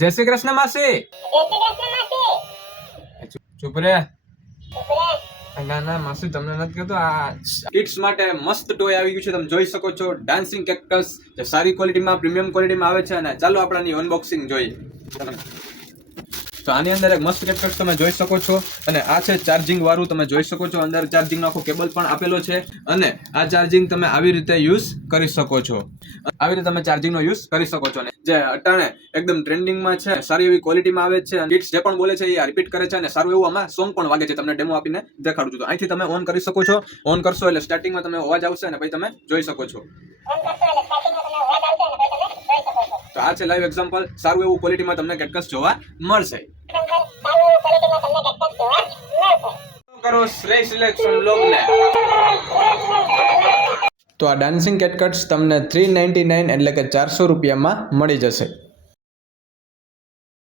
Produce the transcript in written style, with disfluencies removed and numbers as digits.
જય શ્રી કૃષ્ણ માસી. ચૂપ રે. ના ના માસી તમને નથી કહેતો. આ કિડ્સ માટે મસ્ત ટોય આવી ગયું છે, તમે જોઈ શકો છો. ડાન્સિંગ કેક્ટસ જે સારી ક્વોલિટીમાં, પ્રીમિયમ ક્વોલિટીમાં આવે છે. અને ચાલો આપણે આની અનબોક્સિંગ જોઈએ. તો આની અંદર એક મસ્ત કેક્ટસ તમે જોઈ શકો છો. અને આ છે ચાર્જિંગ વાળું, તમે જોઈ શકો છો. અંદર ચાર્જિંગ નો આખો કેબલ પણ આપેલો છે. અને આ ચાર્જિંગ તમે આવી રીતે યુઝ કરી શકો છો. આવી રીતે તમે ચાર્જિંગ નો યુઝ કરી શકો છો. જે અટાણે એકદમ ટ્રેન્ડિંગમાં છે, સારી એવી ક્વોલિટીમાં આવે છે. કિડ્સ જે પણ બોલે છે એ રિપીટ કરે છે. અને સારું એવું આમાં સોંગ પણ વાગે છે. તમને ડેમો આપીને દેખાડું છું. તો અહીંથી તમે ઓન કરી શકો છો. ઓન કરશો એટલે સ્ટાર્ટિંગમાં તમે અવાજ આવશે અને પછી તમે જોઈ શકો છો. તો આ છે લાઈવ એક્ઝામ્પલ. સારું એવું ક્વોલિટીમાં તમને કેક્ટસ જોવા મળશે. કરો શ્રેય સિલેક્શન બ્લોગને. તો આ ડાન્સિંગ કેટકટ્સ તમને 399 એટલે કે 400 રૂપિયામાં મળી જશે.